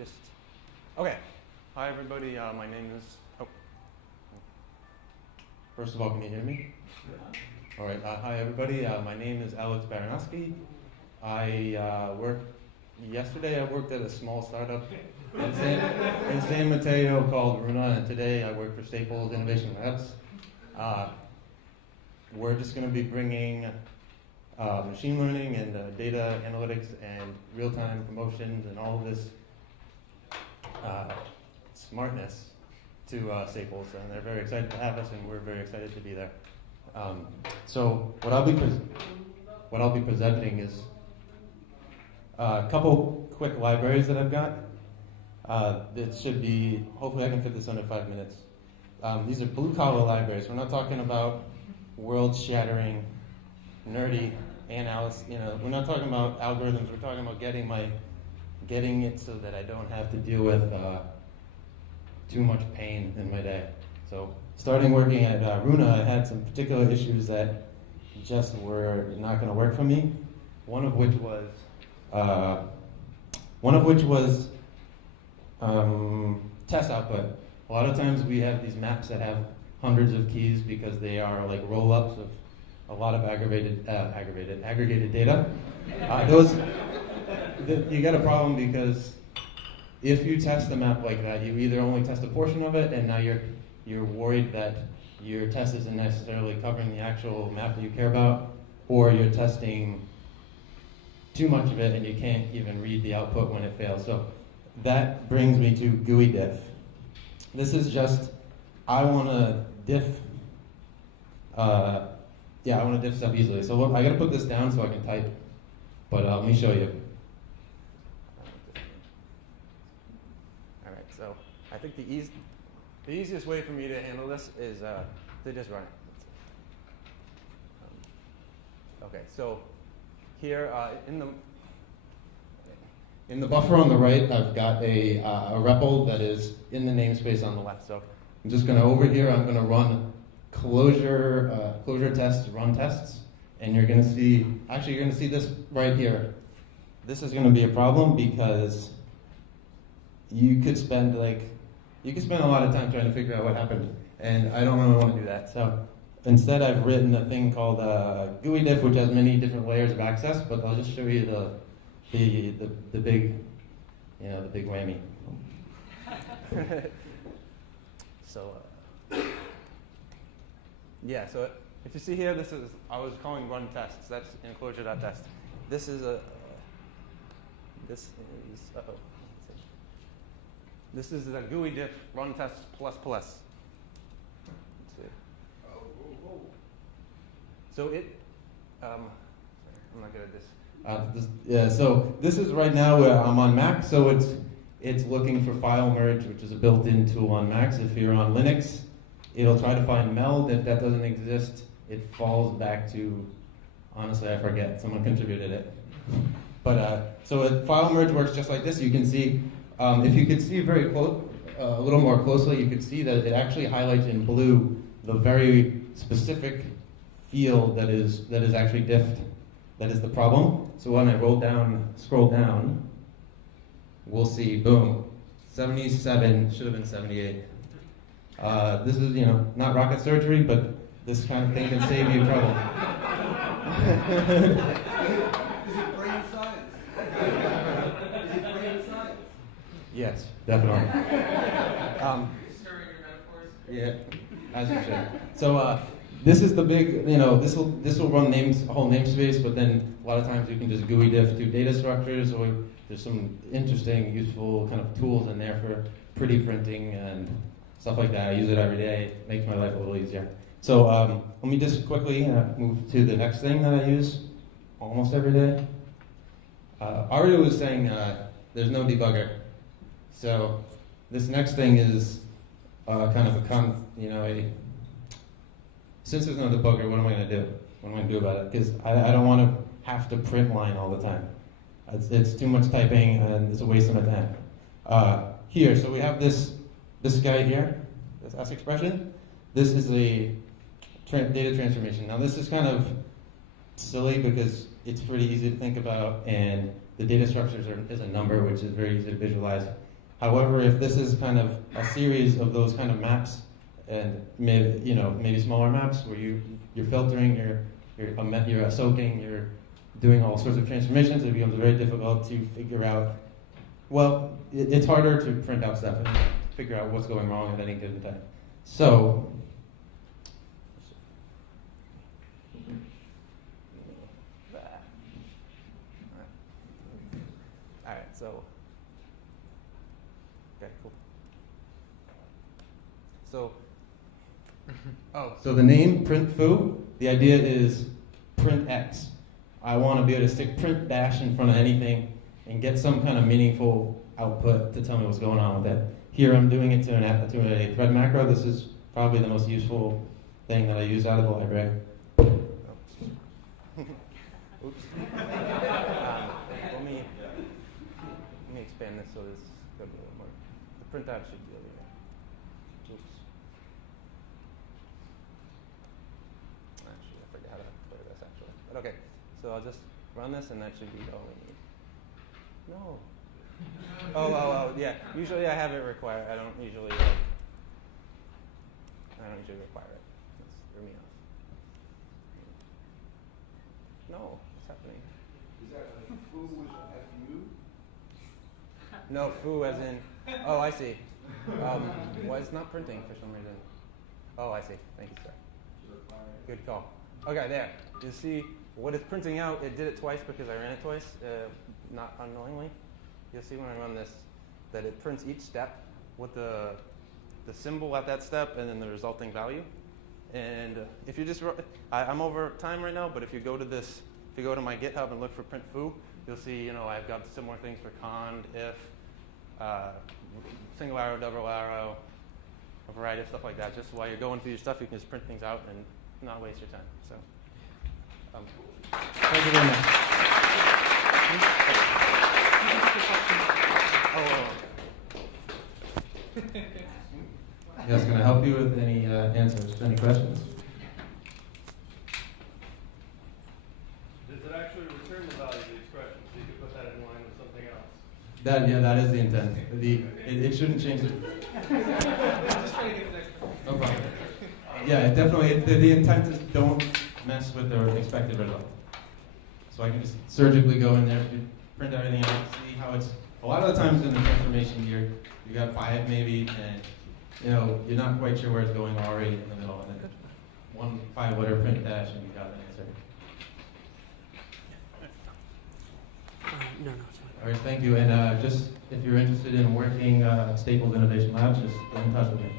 just, okay. Hi everybody, my name is, First of all, can you hear me? All right, hi everybody, my name is Baraonsky. Yesterday I worked at a small startup in San Mateo called Runa, and today I work for Staples Innovation Labs. We're just going to be bringing machine learning and data analytics and real-time promotions and all of this smartness to Staples, and they're very excited to have us, and we're very excited to be there. So what I'll be presenting is a couple quick libraries that I've got. It should be, hopefully I can fit this under 5 minutes. These are blue-collar libraries. We're not talking about world-shattering, nerdy analysis. We're not talking about algorithms. We're talking about getting it so that I don't have to deal with too much pain in my day. So, starting working at Runa, I had some particular issues that just were not going to work for me. One of which was test output. A lot of times we have these maps that have hundreds of keys because they are like roll-ups of a lot of aggregated data. You get a problem because if you test a map like that, you either only test a portion of it, and now you're worried that your test isn't necessarily covering the actual map that you care about, or you're testing too much of it and you can't even read the output when it fails. So that brings me to GUI diff. This is just, I want to diff stuff easily. So I got to put this down so I can type, but let me show you. All right, so I think the easiest way for me to handle this is to just run it. Okay, so here in the buffer on the right, I've got a REPL that is in the namespace on the left. So I'm just going to, over here, I'm going to run closure tests, run tests, and you're going to see this right here. This is going to be a problem because you could spend a lot of time trying to figure out what happened, and I don't really want to do that. So instead, I've written a thing called GUI diff, which has many different layers of access, but I'll just show you the big whammy. So if you see here, I was calling run tests. That's enclosure.test. This is the GUI diff run tests plus. Let's see. So I'm not good at this. So this is right now I'm on Mac, so it's looking for file merge, which is a built-in tool on Macs. If you're on Linux, it'll try to find meld. If that doesn't exist, it falls back to, honestly, I forget. Someone contributed it. But so file merge works just like this. You can see, if you could see very close, a little more closely, you could see that it actually highlights in blue the very specific field that is actually diffed. That is the problem. So when I scroll down, we'll see, boom, 77 should have been 78. This is, not rocket surgery, but this kind of thing can save you trouble. Is it brain science? Is it brain science? Yes, definitely. Stirring your metaphors? Yeah, as you should. So this is the big, this will run a whole namespace, but then a lot of times you can just GUI diff to data structures, or there's some interesting, useful kind of tools in there for pretty printing and stuff like that. I use it every day. It makes my life a little easier. So let me just quickly move to the next thing that I use almost every day. Ario was saying there's no debugger. So this next thing is kind of since there's no debugger, what am I going to do? What am I going to do about it? Because I don't want to have to print line all the time. It's too much typing and it's a waste of my time. Here, so we have this guy here, this S expression. This is a data transformation. Now this is kind of silly because it's pretty easy to think about, and the data structures is a number, which is very easy to visualize. However, if this is kind of a series of those kind of maps, and maybe smaller maps where you're filtering, you're soaking, you're doing all sorts of transformations, it becomes very difficult to figure out. Well, it's harder to print out stuff and figure out what's going wrong at any given time. So, all right, so, okay, cool. So, So the name print foo, the idea is print X. I want to be able to stick print dash in front of anything and get some kind of meaningful output to tell me what's going on with it. Here I'm doing it to a thread macro. This is probably the most useful thing that I use out of the library. oops. Let me expand this so this could be a little more. The printout should be over here. Oops. Actually, I forgot how to play this actually. But okay, so I'll just run this and that should be all we need. No. Oh, yeah. Usually I have it require. I don't usually require it. This threw me off. No, what's happening? Is that like foo with F-U? No, foo as in. Oh, I see. Why it's not printing for some reason? Oh, I see. Thank you, sir. Good call. Okay, there. You see what it's printing out. It did it twice because I ran it twice, not unknowingly. You'll see when I run this that it prints each step with the symbol at that step and then the resulting value. And if you just, I'm over time right now, but if you go to this, if you go to my GitHub and look for print foo, you'll see, I've got similar things for cond, if, single arrow, double arrow, a variety of stuff like that. Just while you're going through your stuff, you can just print things out and not waste your time. So, Thank you very much. You guys going to help you with any answers to any questions? Does it actually return the value of the expression, so you could put that in line with something else? That is the intent. It shouldn't change it. Just trying to get the next one. No problem. Yeah, it definitely. The intent is don't mess with the expected result. So I can just surgically go in there, print everything out, see how it's. A lot of the times in the transformation here, you got 5 maybe, and you're not quite sure where it's going already in the middle, and then 1 5 whatever print dash, and you got an answer. No, it's fine. All right, thank you. And just if you're interested in working Staples Innovation Labs, just get in touch with me.